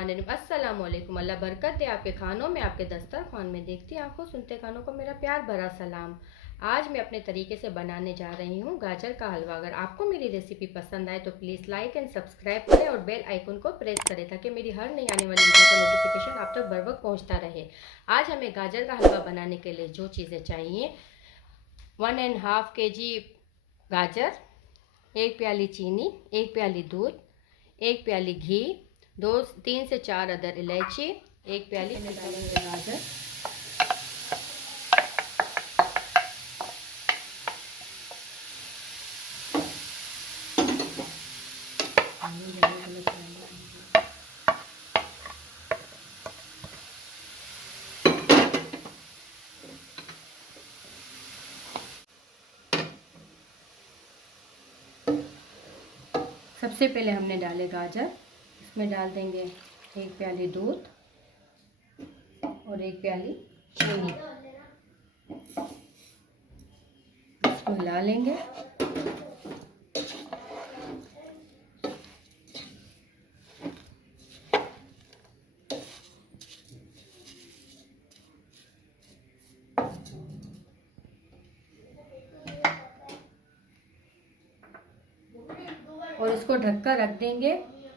बिस्मिल्लाहिर्रहमानिर्रहीम। अस्सलाम वालेकुम। अल्लाह बरकत दे आपके खानों में, आपके दस्तरखान में। देखती आंखों सुनते कानों को मेरा प्यार भरा सलाम। आज मैं अपने तरीके से बनाने जा रही हूँ गाजर का हलवा। अगर आपको मेरी रेसिपी पसंद आए तो प्लीज़ लाइक एंड सब्सक्राइब करें और बेल आइकन को प्रेस करें ताकि मेरी हर नई आने वाली वीडियो का नोटिफिकेशन आप तक बर वक्त पहुँचता रहे। आज हमें गाजर का हलवा बनाने के लिए जो चीज़ें चाहिए, 1.5 kg गाजर, 1 प्याली चीनी, 1 प्याली दूध, 1 प्याली घी, 3 से 4 अदर इलायची, 1 प्याली डालेंगे गाजर। सबसे पहले हमने डाले गाजर, इसमें डाल देंगे 1 प्याली दूध और 1 प्याली चीनी। इसको हिला लेंगे। और इसको ढककर रख देंगे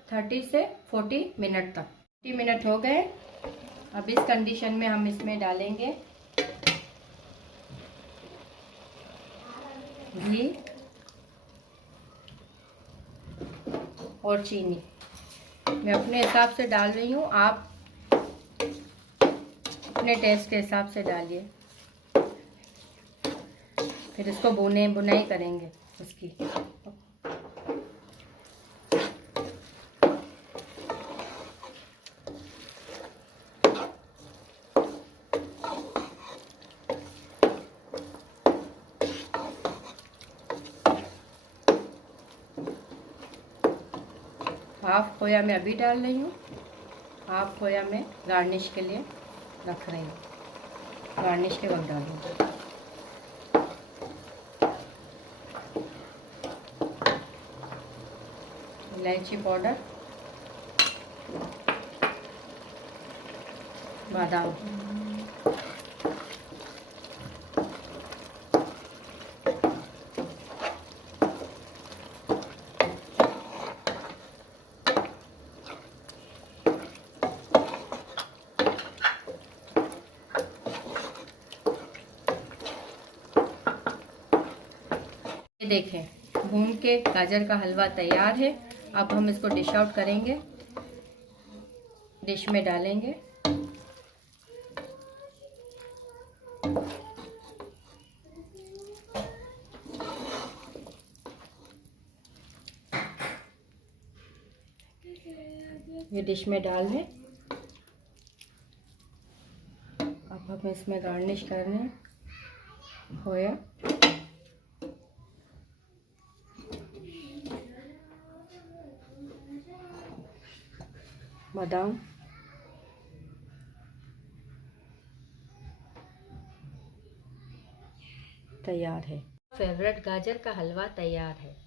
30 से 40 मिनट तक। 40 मिनट हो गए। अब इस कंडीशन में हम इसमें डालेंगे घी और चीनी। मैं अपने हिसाब से डाल रही हूँ, आप अपने टेस्ट के हिसाब से डालिए। फिर इसको बुनाई करेंगे उसकी। हाफ खोया मैं अभी डाल रही हूँ, हाफ खोया मैं गार्निश के लिए रख रही हूँ। गार्निश के वक्त डालूँगी। इलायची पाउडर, बादाम, ये देखें भून के गाजर का हलवा तैयार है। अब हम इसको डिश आउट करेंगे, डिश में डालेंगे। ये डिश में डाल दें। अब हम इसमें गार्निश कर रहे हैं खोया, बादाम, तैयार है। फेवरेट गाजर का हलवा तैयार है।